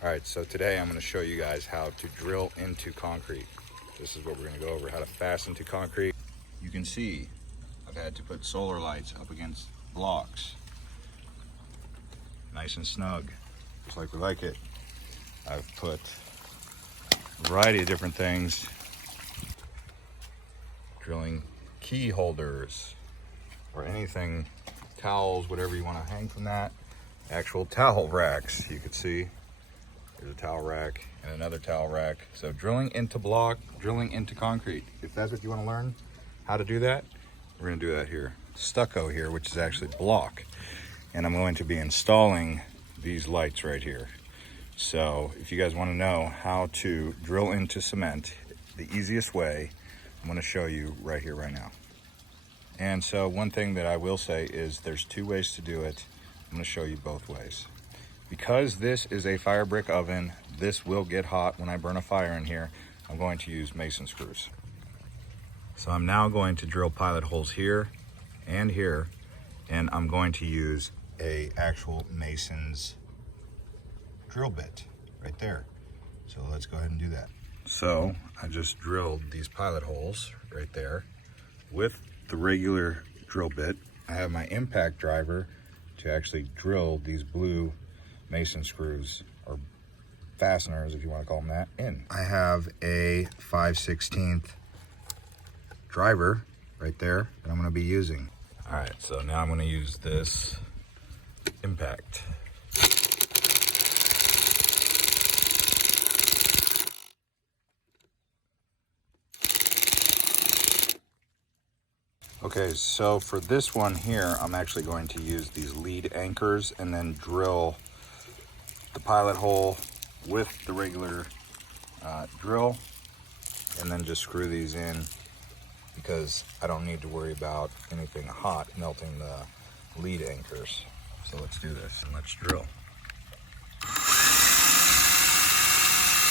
All right, so today I'm going to show you guys how to drill into concrete. This is what we're going to go over, how to fasten to concrete. You can see I've had to put solar lights up against blocks. Nice and snug, just like we like it. I've put a variety of different things. Drilling key holders or anything, towels, whatever you want to hang from that. Actual towel racks, you could see. There's a towel rack and another towel rack. So drilling into block, drilling into concrete. If that's what you want to learn how to do that, we're going to do that here. Stucco here, which is actually block. And I'm going to be installing these lights right here. So if you guys want to know how to drill into cement the easiest way, I'm going to show you right here, right now. And so one thing that I will say is there's two ways to do it. I'm going to show you both ways. Because this is a fire brick oven, this will get hot when I burn a fire in here. I'm going to use mason screws. So I'm now going to drill pilot holes here, and I'm going to use a actual mason's drill bit right there. So let's go ahead and do that. So I just drilled these pilot holes right there with the regular drill bit. I have my impact driver to actually drill these blue mason screws, or fasteners if you want to call them that, in. I have a 5/16 driver right there that I'm going to be using. All right, so now I'm going to use this impact. Okay, so for this one here, I'm actually going to use these lead anchors and then drill the pilot hole with the regular drill, and then just screw these in because I don't need to worry about anything hot melting the lead anchors. So let's do this and let's drill.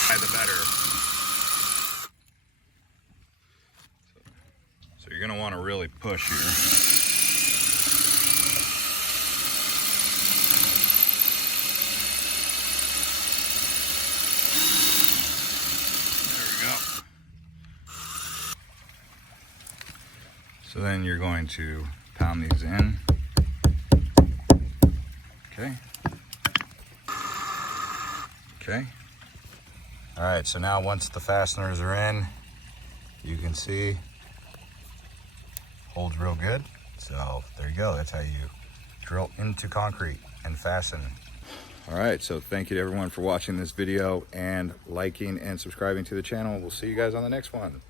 The better. So you're gonna want to really push here. So then you're going to pound these in. Okay. Okay. All right, so now once the fasteners are in, you can see holds real good. So there you go, that's how you drill into concrete and fasten. All right, so thank you to everyone for watching this video and liking and subscribing to the channel. We'll see you guys on the next one.